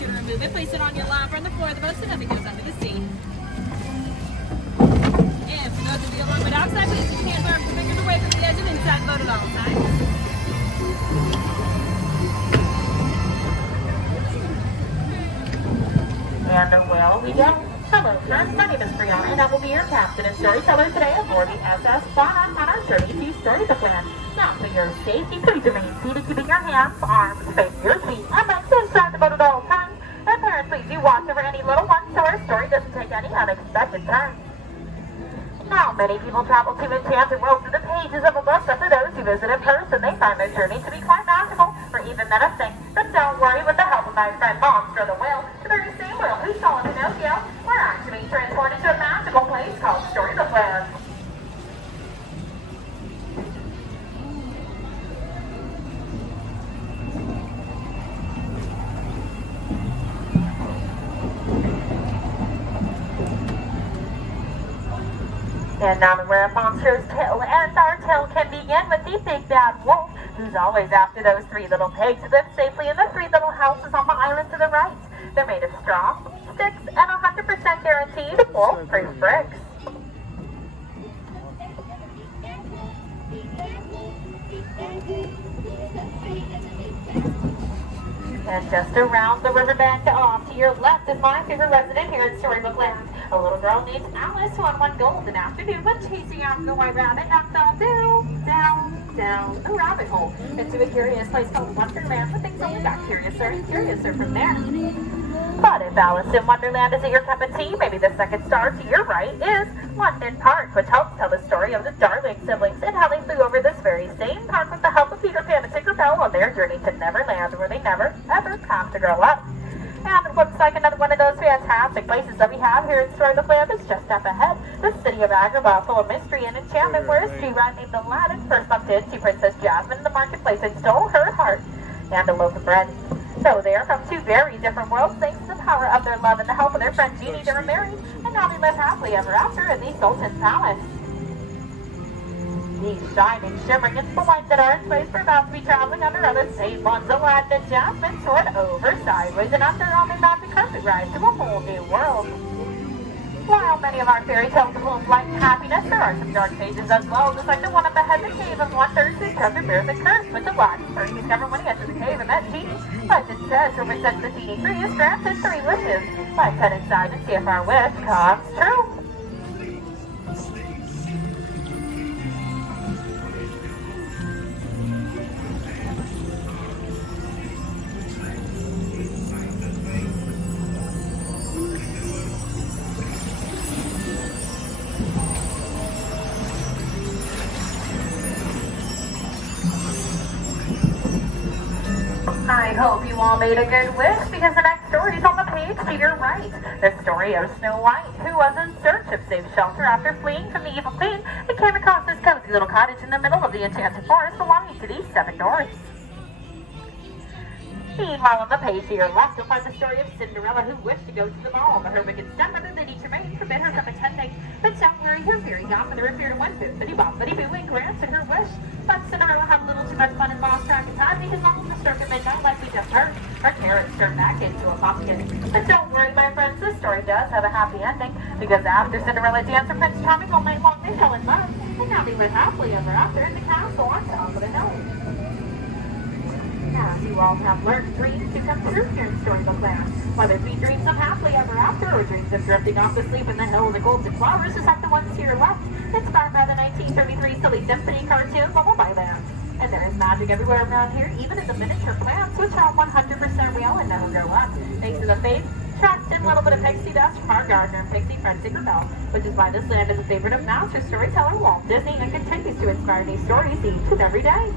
you to remove it, place it on your lap or on the floor of the boat so nothing goes under the seat. And for those of you along the outside, please keep hands, arms, and fingers away from the edge and inside the boat at all times. And well, we go. Hello, friends. My name is Brianna, and I will be your captain and storyteller today aboard the SS Fauna on our journey to Storybook Land. Now, for your safety, please remain seated, keeping your hands, arms, facing your feet, and legs inside the boat at all times. And parents, please do watch over any little ones so our story doesn't take any unexpected turns. Now, many people travel to enchanted worlds through the pages of a book, but for those who visit in person, they find their journey to be quite magical, or even menacing. But don't worry, with the help of my friend Monster the Whale, the very same whale who saw in Pinocchio, we're actually transported to a magical place called Storybook Land. And now that we're at Monster's tail, and our tale can begin with the big bad wolf, who's always after those three little pigs who live safely in the three little houses on the island to the right. They're made of straw, sticks, and 100% guaranteed wolf-proof bricks. And just around the riverbank off to your left is my favorite resident here in Storybook Land. A little girl named Alice who on one golden afternoon went chasing after the white rabbit and fell down a rabbit hole into a curious place called Wonderland, where things only got curiouser and curiouser from there. But if Alice in Wonderland isn't your cup of tea, maybe the second star to your right is London Park, which helps tell the story of the Darling siblings and how they flew over this very same park with the help of Peter Pan and Tinkerbell on their journey to Neverland, where they never, ever have to grow up. And it looks like another one of those fantastic places that we have here in Storybook Land is just up ahead. The city of Agrabah, full of mystery and enchantment, where a street rat named Aladdin first bumped into Princess Jasmine in the marketplace and stole her heart and a loaf of bread. So they are from two very different worlds, thanks to the power of their love and the help of their friend Genie. They were married, and now they live happily ever after in the Sultan's palace. These shining, shimmering, and splendid orange waves were about to be traveling under other same ones. Aladdin and Jasmine soared over, sideways, and under on their magic carpet ride to a whole new world. While many of our fairy tales are full of light and happiness, there are some dark pages as well, just like the one up ahead, the cave of wonders, whose treasure bears a curse, which Aladdin first discovered when he entered the cave and met Genie. Legend says whoever sets the genie free is granted 3 wishes. Let's head inside and see if our wish comes true. I hope you all made a good wish, because the next story is on the page to your right. The story of Snow White, who was in search of safe shelter after fleeing from the evil queen and came across this cozy little cottage in the middle of the enchanted forest belonging to these 7 dwarfs. Meanwhile, on the page to your left, you'll find the story of Cinderella, who wished to go to the ball, but her wicked stepmother, Lady Tremaine, forbid her from attending. But don't worry, her fairy godmother appeared at one bippity-boppity-boo and granted her wish. But Cinderella had a little too much fun and lost track of time, because all of the stroke of midnight, like we just heard, her carrots turned back into a pumpkin. But don't worry, my friends, this story does have a happy ending, because after Cinderella danced with Prince Charming all night long, they fell in love, and now they live happily ever after in the castle on top of the hill. As you all have learned, dreams do come true here in Storybook Land. Whether it be dreams of happily ever after or dreams of drifting off to sleep in the hill of the golden flowers, just like the ones to your left, inspired by the 1933 silly symphony cartoon Lullaby Land. And there is magic everywhere around here, even in the miniature plants, which are 100% real and never grow up, thanks to the faith, trust, and a little bit of pixie dust from our gardener and pixie friend Tinkerbell, which is why this land is a favorite of master storyteller Walt Disney and continues to inspire these stories each and every day.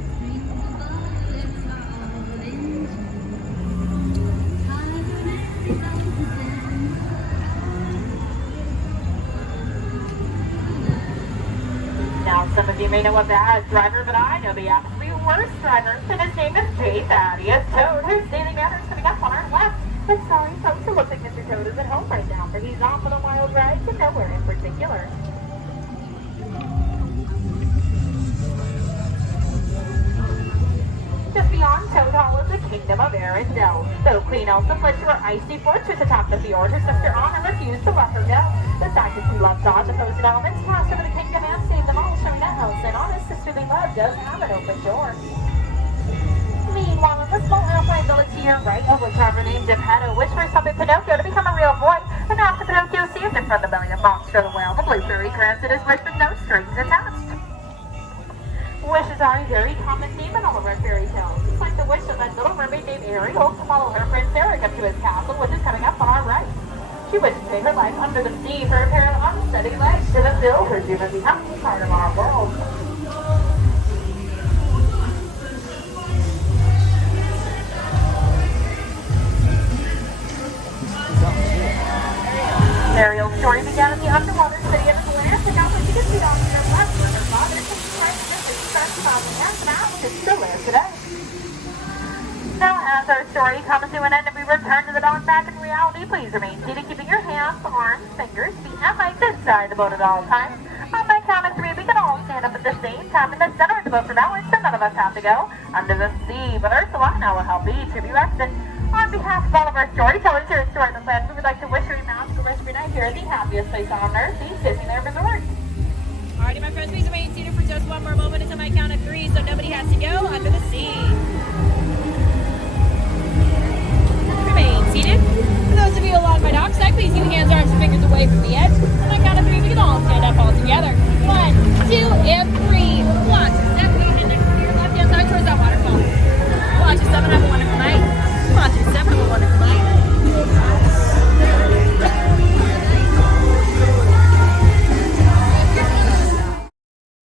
Now, some of you may know a bad driver, but I know the absolute worst driver, and his name is J. Thaddeus Toad, who's standing there and coming up on our left. But sorry, folks, it looks like Mr. Toad is at home right now, for he's off on a wild ride to nowhere in particular. Just beyond Toad Hall is the Kingdom of Air. Arendelle. Though Queen Elsa fled to her icy fortress atop the fjord, her sister Anna refused to let her go. The scientists who loved dodge opposing elements passed over the kingdom and saved them all, showing that Elsa and Anna's sisterly love does have an open door. Meanwhile, in the small alpine village to your right, a woodcarver named Geppetto wished for his puppet Pinocchio to become a real boy, and after Pinocchio saved him from the belly of Monster the Whale, the blue fairy granted his wish with no strings attached. Wishes are a very common theme in all of our fairy tales. It's like the wish of that little mermaid named Ariel to follow her Prince Eric up to his castle, which is coming up on our right. She wished to take her life under the sea for a pair of unsteady legs to fulfill her dream of becoming part of our world. Ariel's story began in the underwater city of Atlantic, out when she could see on her left where her father took the time to start causing her Canal, which is still there today. Now, as our story comes to an end and we return to the dock back in reality, please remain seated, keeping your hands, arms, fingers, feet, and legs inside the boat at all times. On my count of three, we can all stand up at the same time in the center of the boat for balance, so none of us have to go under the sea. But Ursula and I will help each of you exit. On behalf of all of our storytellers here at Storybook Land, we would like to wish you a magical rest of your night here at the happiest place on earth, the Disneyland Resort. Alrighty, my friends, please remain seated for just one more moment until my count of three, so nobody has to go under the sea. Remain seated. For those of you along my dock side, please keep your hands, arms, and fingers away from the edge. On my count of three, we can all stand up all together.